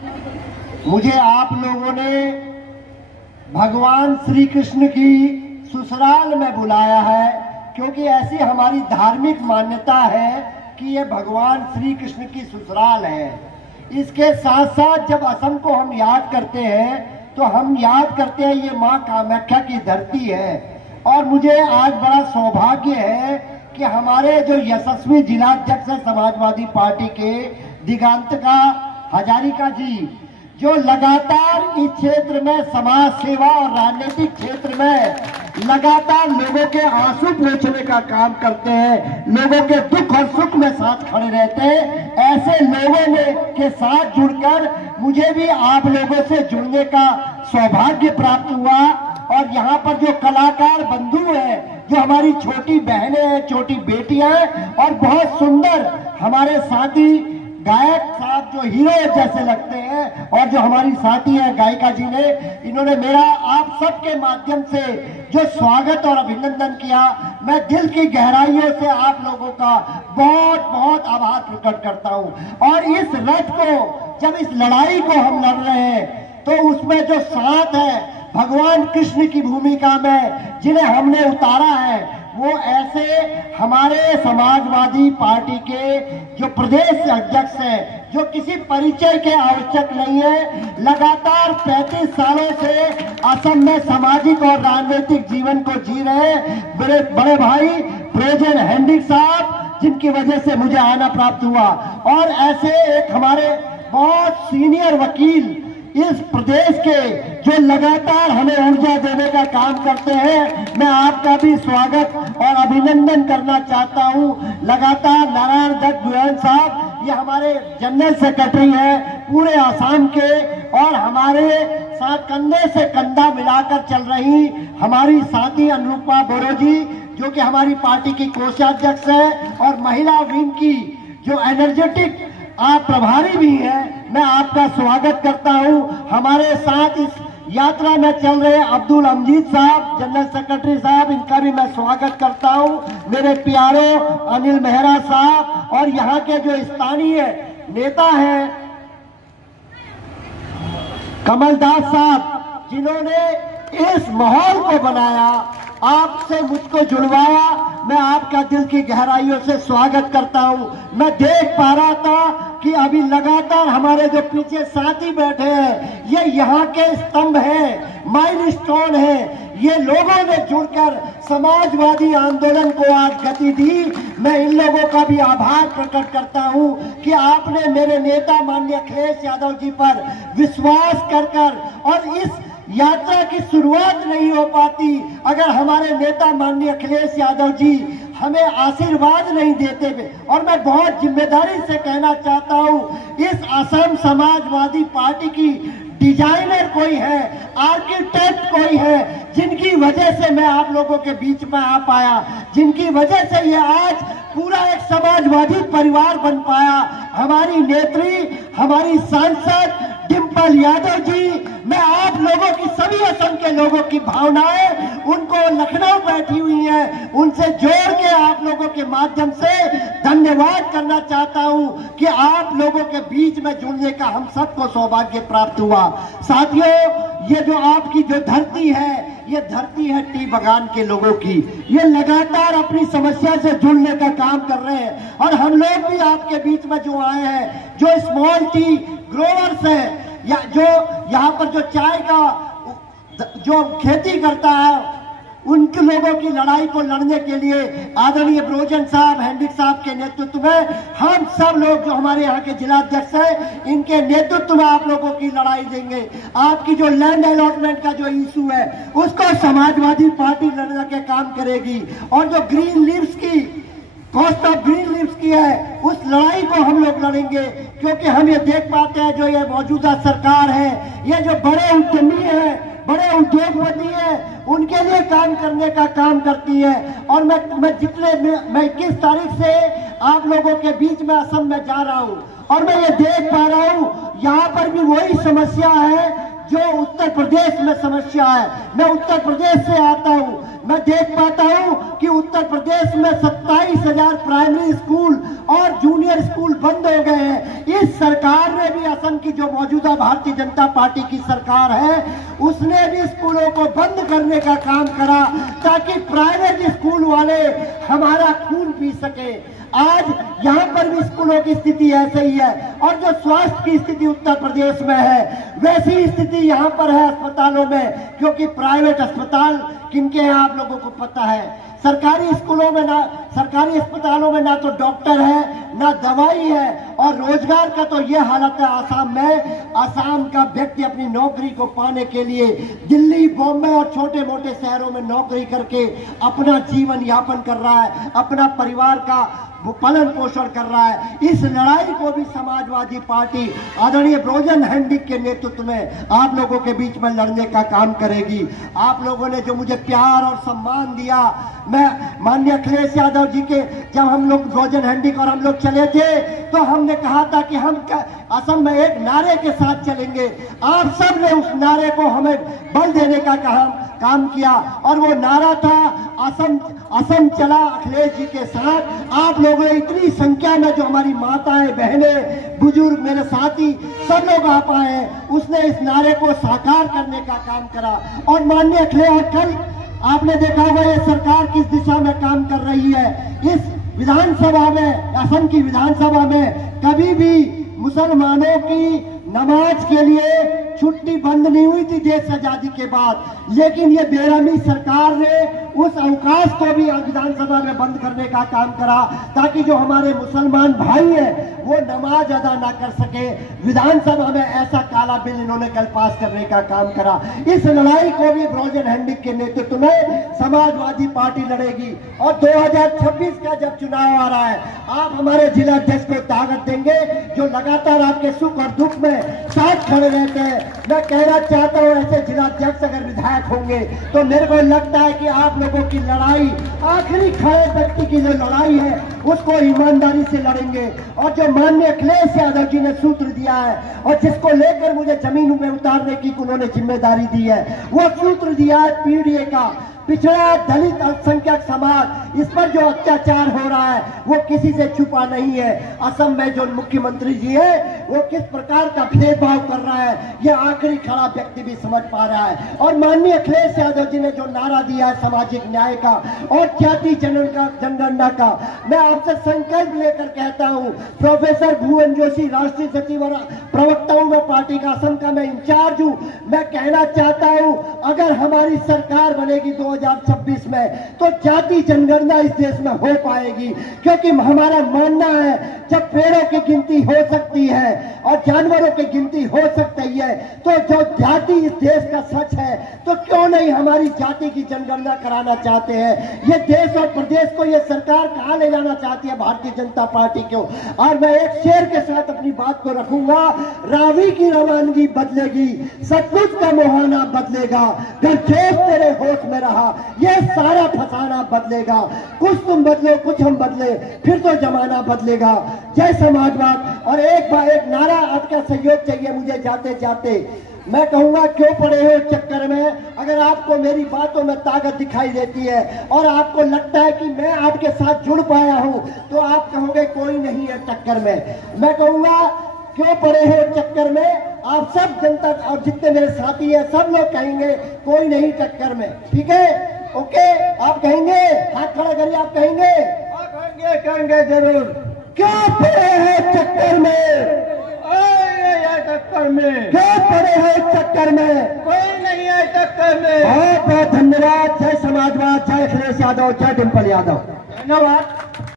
मुझे आप लोगों ने भगवान श्री कृष्ण की ससुराल में बुलाया है, क्योंकि ऐसी हमारी धार्मिक मान्यता है कि ये भगवान श्री कृष्ण की ससुराल है। इसके साथ साथ जब असम को हम याद करते हैं तो हम याद करते हैं ये माँ कामाख्या की धरती है। और मुझे आज बड़ा सौभाग्य है कि हमारे जो यशस्वी जिलाध्यक्ष है समाजवादी पार्टी के दिगांतिका हजारिका जी, जो लगातार इस क्षेत्र में समाज सेवा और राजनीतिक क्षेत्र में लगातार लोगों के आंसू पोंछने का काम करते हैं, लोगों के दुख और सुख में साथ खड़े रहते हैं। ऐसे लोगों में के साथ जुड़कर मुझे भी आप लोगों से जुड़ने का सौभाग्य प्राप्त हुआ। और यहाँ पर जो कलाकार बंधु हैं, जो हमारी छोटी बहनें हैं, छोटी बेटियां हैं, और बहुत सुंदर हमारे साथी गायक साहब जो हीरो जैसे लगते हैं, और जो हमारी साथी है गायिका जी ने, इन्होंने मेरा आप सबके माध्यम से जो स्वागत और अभिनंदन किया, मैं दिल की गहराइयों से आप लोगों का बहुत बहुत आभार प्रकट करता हूं। और इस रथ को, जब इस लड़ाई को हम लड़ रहे हैं, तो उसमें जो साथ है भगवान कृष्ण की भूमिका में जिन्हें हमने उतारा है, वो ऐसे हमारे समाजवादी पार्टी के जो प्रदेश अध्यक्ष हैं, जो किसी परिचय के आवश्यक नहीं है, लगातार 35 सालों से असम में सामाजिक और राजनीतिक जीवन को जी रहे मेरे बड़े भाई ब्रोजेन हेंड्रिक्स साहब, जिनकी वजह से मुझे आना प्राप्त हुआ। और ऐसे एक हमारे बहुत सीनियर वकील इस प्रदेश के जो लगातार हमें ऊर्जा देने का काम करते हैं, मैं आपका भी स्वागत और अभिनंदन करना चाहता हूं। लगातार नारायण दत्त गुरन साहब, ये हमारे जनरल सेक्रेटरी हैं पूरे आसाम के, और हमारे साथ कंधे से कंधा मिलाकर चल रही हमारी साथी अनुरूपा बोरो जी, जो कि हमारी पार्टी की कोषाध्यक्ष है, और महिला विंग की जो एनर्जेटिक आप प्रभारी भी हैं, मैं आपका स्वागत करता हूं। हमारे साथ इस यात्रा में चल रहे अब्दुल अमजीद साहब, जनरल सेक्रेटरी साहब, इनका भी मैं स्वागत करता हूं। मेरे प्यारे अनिल मेहरा साहब, और यहाँ के जो स्थानीय नेता हैं कमलदास साहब, जिन्होंने इस माहौल को बनाया, आपसे मुझको जुड़वाया, मैं आपका दिल की गहराइयों से स्वागत करता हूं। मैं देख पा रहा था कि अभी लगातार हमारे जो पीछे साथी बैठे हैं, ये यहाँ के स्तंभ हैं, माइलस्टोन है। ये लोगों ने जुड़कर समाजवादी आंदोलन को आज गति दी। मैं इन लोगों का भी आभार प्रकट करता हूं कि आपने मेरे नेता माननीय अखिलेश यादव जी पर विश्वास कर और इस यात्रा की शुरुआत नहीं हो पाती अगर हमारे नेता माननीय अखिलेश यादव जी हमें आशीर्वाद नहीं देते। और मैं बहुत जिम्मेदारी से कहना चाहता हूं, इस असम समाजवादी पार्टी की डिजाइनर कोई है, आर्किटेक्ट कोई है, जिनकी वजह से मैं आप लोगों के बीच में आ पाया, जिनकी वजह से ये आज पूरा एक समाजवादी परिवार बन पाया। हमारी नेत्री, हमारी सांसद डिंपल यादव जी, मैं आप लोगों की, सभी असम के लोगों की भावनाएं उनको लखनऊ बैठी हुई है, उनसे जोड़ के आप लोगों के माध्यम से धन्यवाद करना चाहता हूं कि आप लोगों के बीच में जुड़ने का हम सबको सौभाग्य प्राप्त हुआ। साथियों, ये जो आपकी जो धरती है, ये धरती है टी बगान के लोगों की। ये लगातार अपनी समस्या से जुड़ने का काम कर रहे हैं, और हम लोग भी आपके बीच में जो आए हैं, जो स्मॉल टी ग्रोवर्स है, या जो यहाँ पर जो चाय का जो खेती करता है, उनके लोगों की लड़ाई को लड़ने के लिए आदरणीय ब्रोजेन साहब, हेंड्रिक्स साहब के नेतृत्व में हम सब लोग जो हमारे यहाँ के जिलाध्यक्ष हैं, इनके नेतृत्व में आप लोगों की लड़ाई देंगे। आपकी जो लैंड अलॉटमेंट का जो इशू है, उसको समाजवादी पार्टी लड़ने के काम करेगी, और जो ग्रीन लीव्स की कॉस्ट ऑफ ग्रीन लीव्स की है, उस लड़ाई को हम लोग लड़ेंगे। क्योंकि हम ये देख पाते हैं, जो ये मौजूदा सरकार है, ये जो बड़े उद्यमी है, बड़े उद्योगपति हैं, उनके लिए काम करने का काम करती है। और मैं 21 तारीख से आप लोगों के बीच में असम में जा रहा हूं, और मैं ये देख पा रहा हूं, यहाँ पर भी वही समस्या है जो उत्तर प्रदेश में समस्या है। मैं उत्तर प्रदेश से आता हूं, मैं देख पाता हूं कि उत्तर प्रदेश में 27,000 प्राइमरी स्कूल और जूनियर स्कूल बंद हो गए हैं। इस सरकार ने भी, असम की जो मौजूदा भारतीय जनता पार्टी की सरकार है, उसने भी स्कूलों को बंद करने का काम करा ताकि प्राइवेट स्कूल वाले हमारा खून पी सके। आज यहाँ पर भी स्कूलों की स्थिति ऐसे ही है और जो स्वास्थ्य की स्थिति उत्तर प्रदेश में है वैसी स्थिति यहाँ पर है अस्पतालों में, क्योंकि प्राइवेट अस्पताल किनके हैं आप लोगों को पता है। सरकारी स्कूलों में ना, सरकारी अस्पतालों में ना तो डॉक्टर है ना दवाई है, और रोजगार का तो ये हालत है आसाम में। आसाम का व्यक्ति अपनी नौकरी को पाने के लिए दिल्ली, बॉम्बे और छोटे मोटे शहरों में नौकरी करके अपना जीवन यापन कर रहा है, अपना परिवार का वो पालन पोषण कर रहा है। इस लड़ाई को भी समाजवादी पार्टी आदरणीय ब्रॉजन हेंडिक के नेतृत्व में आप लोगों के बीच में लड़ने का काम करेगी। आप लोगों ने जो मुझे प्यार और सम्मान दिया, मैं माननीय अखिलेश यादव जी के, जब हम लोग ब्रॉजन हेंडिक और हम लोग चले थे तो हमने कहा था कि हम असम में एक नारे के साथ चलेंगे। आप सब ने उस नारे को हमें बल देने का काम किया और वो नारा था असम चला अखिलेश जी के साथ। आप लोगों ने इतनी संख्या में, जो हमारी माताएं, बहनें, बुजुर्ग, मेरे साथी सब लोग आ पाए, उसने इस नारे को साकार करने का काम करा। और माननीय अखिलेश, कल आपने देखा होगा ये सरकार किस दिशा में काम कर रही है। इस विधानसभा में, असम की विधानसभा में कभी भी मुसलमानों की नमाज के लिए छुट्टी बंद नहीं हुई थी देश आजादी के बाद, लेकिन ये बेरहमी सरकार ने उस अवकाश को भी विधानसभा में बंद करने का काम करा ताकि जो हमारे मुसलमान भाई हैं वो नमाज अदा ना कर सके। विधानसभा में ऐसा काला बिल इन्होंने कल पास करने का काम करा। इस लड़ाई को भी ब्रॉजन हेंडिक के नेतृत्व में समाजवादी पार्टी लड़ेगी। और 2026 का जब चुनाव आ रहा है, आप हमारे जिला अध्यक्ष को ताकत देंगे जो लगातार आपके सुख और दुख में साथ खड़े रहते हैं। मैं कहना चाहता हूँ, ऐसे जिला अध्यक्ष अगर विधायक होंगे तो मेरे को लगता है कि आप लोगों की लड़ाई, आखिरी खड़े व्यक्ति की जो लड़ाई है उसको ईमानदारी से लड़ेंगे। और जो माननीय अखिलेश यादव जी ने सूत्र दिया है और जिसको लेकर मुझे जमीन में उतारने की उन्होंने जिम्मेदारी दी है, वो सूत्र दिया है पीडीए का, पिछड़ा दलित अल्पसंख्यक समाज, इस पर जो अत्याचार हो रहा है वो किसी से छुपा नहीं है। असम में जो मुख्यमंत्री जी है वो किस प्रकार का भेदभाव कर रहा है ये आखिरी खड़ा व्यक्ति भी समझ पा रहा है। और माननीय अखिलेश यादव जी ने जो नारा दिया है सामाजिक न्याय का और जाति जनगणना का, मैं आपसे संकल्प लेकर कहता हूँ, प्रोफेसर भुवन जोशी राष्ट्रीय सचिव और प्रवक्ता हूँ मैं पार्टी का, असम का मैं इंचार्ज हूँ, मैं कहना चाहता हूँ अगर हमारी सरकार बनेगी 2026 में तो जाति जनगणना इस देश में हो पाएगी। क्योंकि हमारा मानना है जब पेड़ों की गिनती हो सकती है और जानवरों की गिनती हो सकती है तो जो जाति इस देश का सच है, तो क्यों नहीं हमारी जाति की जनगणना कराना चाहते हैं। ये देश और प्रदेश को ये सरकार कहां ले जाना चाहती है भारतीय जनता पार्टी को। और मैं एक शेर के साथ अपनी बात को रखूंगा, रावी की रवानगी बदलेगी, सचमुच का मुहाना बदलेगा, फिर जोश तेरे होश में रहा, ये सारा फसाना बदलेगा। कुछ तुम बदलो कुछ हम बदले, फिर तो जमाना बदलेगा। जय समाजवाद। और एक नारा आपका सहयोग चाहिए मुझे जाते जाते। मैं कहूंगा क्यों पड़े हो चक्कर में। अगर आपको मेरी बातों में ताकत दिखाई देती है और आपको लगता है कि मैं आपके साथ जुड़ पाया हूं तो आप कहोगे कोई नहीं है टक्कर में। मैं कहूंगा क्यों पड़े हो चक्कर में, आप सब जनता और जितने मेरे साथी हैं सब लोग कहेंगे कोई नहीं टक्कर में। ठीक है, ओके, आप कहेंगे, हाथ खड़ा करिए, आप कहेंगे? कहेंगे जरूर। क्यों पड़े हैं चक्कर में? टक्कर में क्यों पड़े हैं चक्कर में? कोई नहीं है टक्कर में। बहुत बहुत धन्यवाद। जय समाजवाद, जय अखिलेश यादव, जय डिम्पल यादव। धन्यवाद।